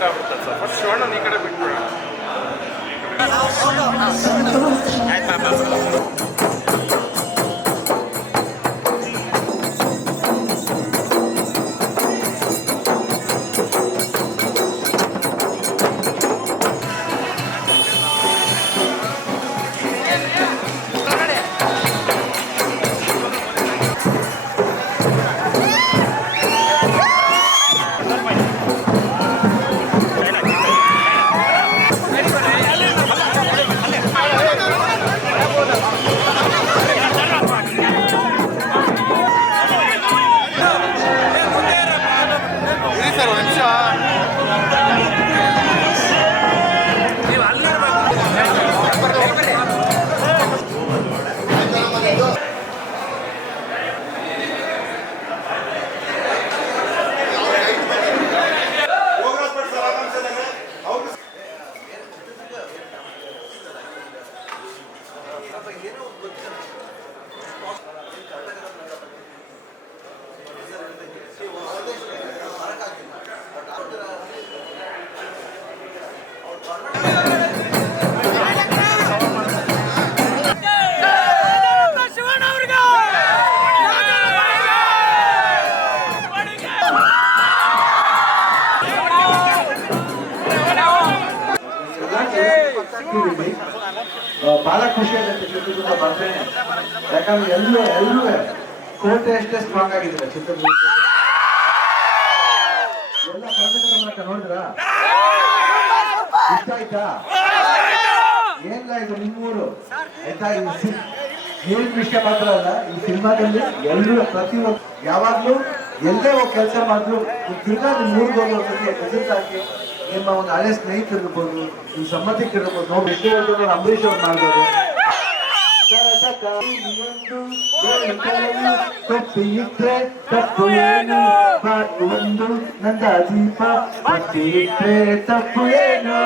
ಕಷ್ಟ ಆಗ್ಬಿಡ್ತದೆ sir. First ಶಿವಣ್ಣನ ಈ ಕಡೆ ಬಿಟ್ಬಿಡೋಣ. ಬಹಳ ಖುಷಿ ಆಗುತ್ತೆ ಚಿತ್ರದುರ್ಗ ಬಂದ್ರೆ. ಯಾಕಂದ್ರೆ ಎಲ್ಲರೂ ಕೋಟೆ ಅಷ್ಟೇ ಸ್ಟ್ರಾಂಗ್ ಆಗಿದ್ರೆ ಚಿತ್ರದುರ್ಗ. ಎಲ್ಲ ಕರ್ನಾಟಕ ನೋಡಿದ್ರ ಇಷ್ಟ ಆಯ್ತಾ? ಏನಿಲ್ಲ, ಇದು ನಿಮ್ಮೂರು ಆಯ್ತಾ? ಏನ್ ವಿಷಯ ಮಾತ್ರ ಅಲ್ಲ, ಈ ಸಿನಿಮಾದಲ್ಲಿ ಎಲ್ಲರೂ ಪ್ರತಿಯೊಂದು ಯಾವಾಗ್ಲೂ ಎಲ್ಲೇ ಹೋಗಿ ಕೆಲಸ ಮಾಡಿದ್ರು ತಿರ್ಗಾ ನಿಮ್ಮೂರ್ಗೆ ಹೋಗೋದಕ್ಕೆ ಪ್ರೆಸೆಂಟ್ ಹಾಕಿ ನಿಮ್ಮ ಒಂದು ಹಳೆ ಸ್ನೇಹಿತರಿರ್ಬೋದು, ಈ ಸಂಬಂಧಿಕರಿರ್ಬೋದು ನೋಡಿ ಎಷ್ಟು ಅಂಬರೀಶ್ ಅವ್ರು ಮಾಡ್ಬೋದು. ಕೊಟ್ಟಿದ್ರೆ ತಪ್ಪು ಏನು, ಒಂದು ನಂದ ದೀಪ ಕೊಟ್ಟಿದ್ರೆ ತಪ್ಪು ಏನು.